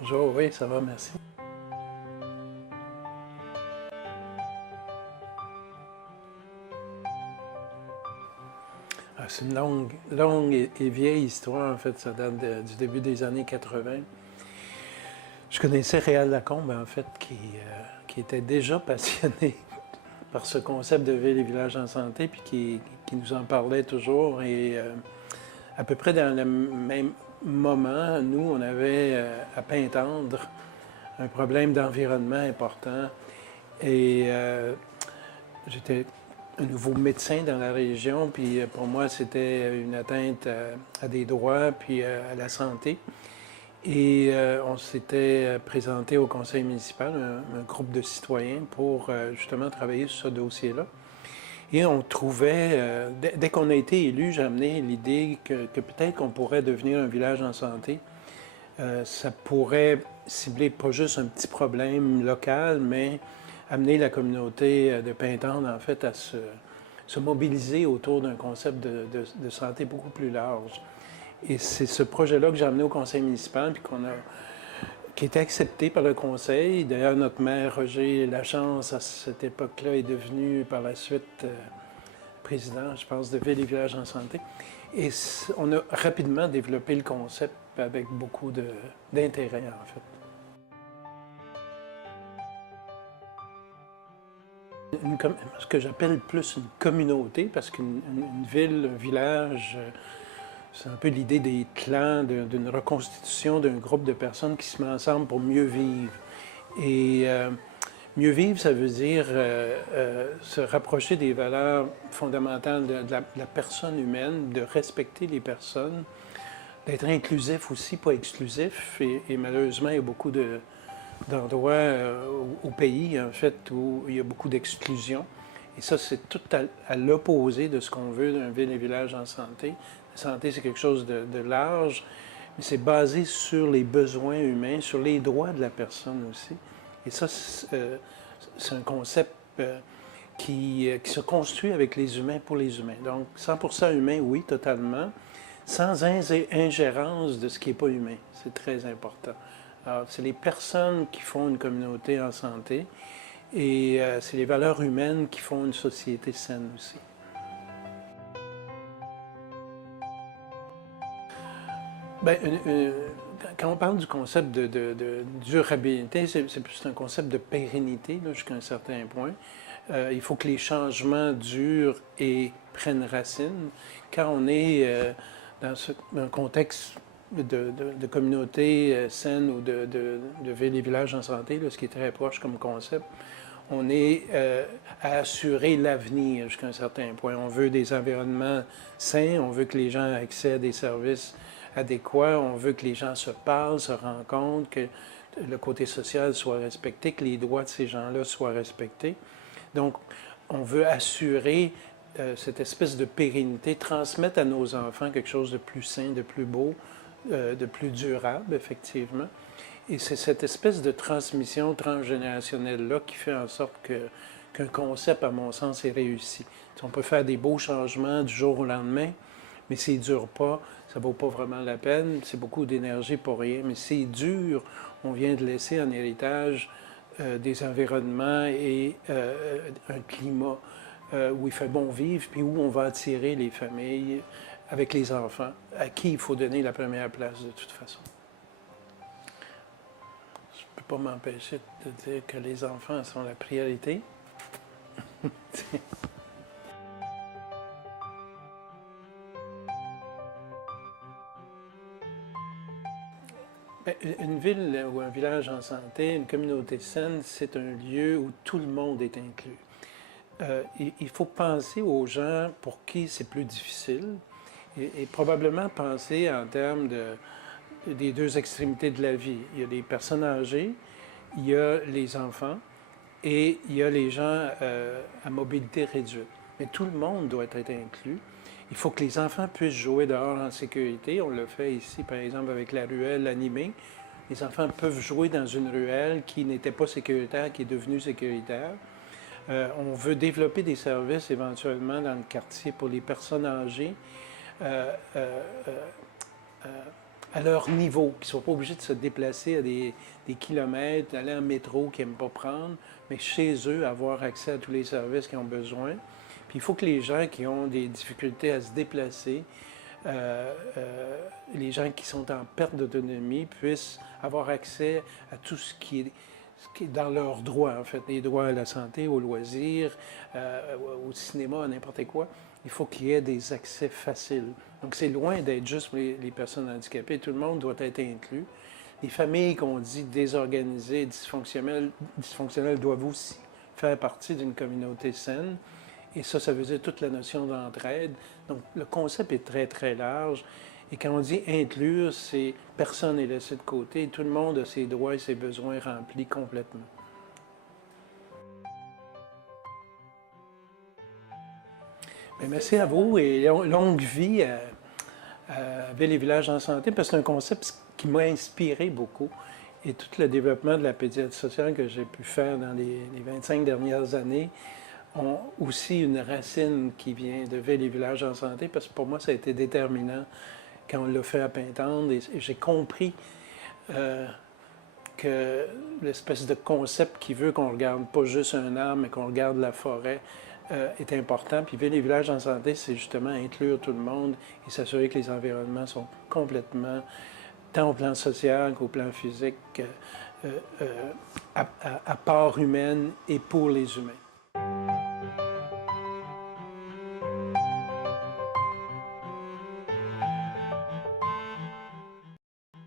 Bonjour, oui, ça va, merci. C'est une longue et vieille histoire, en fait, ça date du début des années 80. Je connaissais Réal Lacombe, en fait, qui était déjà passionné par ce concept de ville et village en santé, puis qui nous en parlait toujours. Et à peu près dans le même moment, nous, on avait à Pintendre un problème d'environnement important. Et j'étais un nouveau médecin dans la région, puis pour moi, c'était une atteinte à des droits, puis à la santé. Et on s'était présenté au conseil municipal, un groupe de citoyens, pour justement travailler sur ce dossier-là. Et on trouvait, dès qu'on a été élu, j'ai amené l'idée que peut-être qu'on pourrait devenir un village en santé. Ça pourrait cibler pas juste un petit problème local, mais amener la communauté de Pintendre, en fait, à se mobiliser autour d'un concept de santé beaucoup plus large. Et c'est ce projet-là que j'ai amené au conseil municipal, puis qui a été accepté par le conseil. D'ailleurs, notre maire, Roger Lachance, à cette époque-là, est devenu par la suite président, je pense, de Ville et Villages en santé. Et on a rapidement développé le concept avec beaucoup d'intérêt, en fait. Ce que j'appelle plus une communauté, parce qu'une ville, un village, c'est un peu l'idée des clans, d'une reconstitution d'un groupe de personnes qui se mettent ensemble pour mieux vivre. Et mieux vivre, ça veut dire se rapprocher des valeurs fondamentales de la personne humaine, de respecter les personnes, d'être inclusif aussi, pas exclusif. Et malheureusement, il y a beaucoup d'endroits au pays, en fait, où il y a beaucoup d'exclusion. Et ça, c'est tout à l'opposé de ce qu'on veut d'un ville et village en santé. La santé, c'est quelque chose de large, mais c'est basé sur les besoins humains, sur les droits de la personne aussi. Et ça, c'est un concept qui se construit avec les humains pour les humains. Donc, 100% humain, oui, totalement, sans ingérence de ce qui n'est pas humain. C'est très important. Alors, c'est les personnes qui font une communauté en santé et c'est les valeurs humaines qui font une société saine aussi. Bien, quand on parle du concept de durabilité, c'est plus un concept de pérennité jusqu'à un certain point. Il faut que les changements durent et prennent racine. Quand on est dans un contexte de communauté saine ou de ville et village en santé, là, ce qui est très proche comme concept, on est à assurer l'avenir jusqu'à un certain point. On veut des environnements sains, on veut que les gens aient accès à des services adéquats, on veut que les gens se parlent, se rencontrent, que le côté social soit respecté, que les droits de ces gens-là soient respectés. Donc, on veut assurer cette espèce de pérennité, transmettre à nos enfants quelque chose de plus sain, de plus beau, de plus durable, effectivement. Et c'est cette espèce de transmission transgénérationnelle-là qui fait en sorte qu'un concept, à mon sens, est réussi. On peut faire des beaux changements du jour au lendemain, mais s'il ne dure pas, ça ne vaut pas vraiment la peine. C'est beaucoup d'énergie pour rien. Mais s'il dure, on vient de laisser en héritage des environnements et un climat où il fait bon vivre, puis où on va attirer les familles avec les enfants, à qui il faut donner la première place de toute façon. Je ne peux pas m'empêcher de dire que les enfants sont la priorité. Une ville ou un village en santé, une communauté saine, c'est un lieu où tout le monde est inclus. Il faut penser aux gens pour qui c'est plus difficile et probablement penser en termes des deux extrémités de la vie. Il y a les personnes âgées, il y a les enfants et il y a les gens à mobilité réduite. Mais tout le monde doit être inclus. Il faut que les enfants puissent jouer dehors en sécurité. On le fait ici, par exemple, avec la ruelle animée. Les enfants peuvent jouer dans une ruelle qui n'était pas sécuritaire, qui est devenue sécuritaire. On veut développer des services éventuellement dans le quartier pour les personnes âgées. à leur niveau, qu'ils ne soient pas obligés de se déplacer à des kilomètres, d'aller en métro qu'ils n'aiment pas prendre, mais chez eux, avoir accès à tous les services qu'ils ont besoin. Puis il faut que les gens qui ont des difficultés à se déplacer, les gens qui sont en perte d'autonomie puissent avoir accès à tout ce qui est dans leurs droits, en fait, les droits à la santé, aux loisirs, au cinéma, à n'importe quoi. Il faut qu'il y ait des accès faciles. Donc, c'est loin d'être juste pour les personnes handicapées. Tout le monde doit être inclus. Les familles qu'on dit désorganisées, dysfonctionnelles doivent aussi faire partie d'une communauté saine. Et ça veut dire toute la notion d'entraide. Donc, le concept est très, très large. Et quand on dit inclure, c'est personne n'est laissé de côté. Tout le monde a ses droits et ses besoins remplis complètement. Bien, merci à vous et longue vie à Ville et Village en santé, parce que c'est un concept qui m'a inspiré beaucoup. Et tout le développement de la pédiatrie sociale que j'ai pu faire dans les 25 dernières années ont aussi une racine qui vient de Ville et Village en santé, parce que pour moi, ça a été déterminant quand on l'a fait à Pintendre. Et j'ai compris que l'espèce de concept qui veut qu'on ne regarde pas juste un arbre, mais qu'on regarde la forêt, est important. Puis Ville et Village en santé, c'est justement inclure tout le monde et s'assurer que les environnements sont complètement, tant au plan social qu'au plan physique, à part humaine et pour les humains.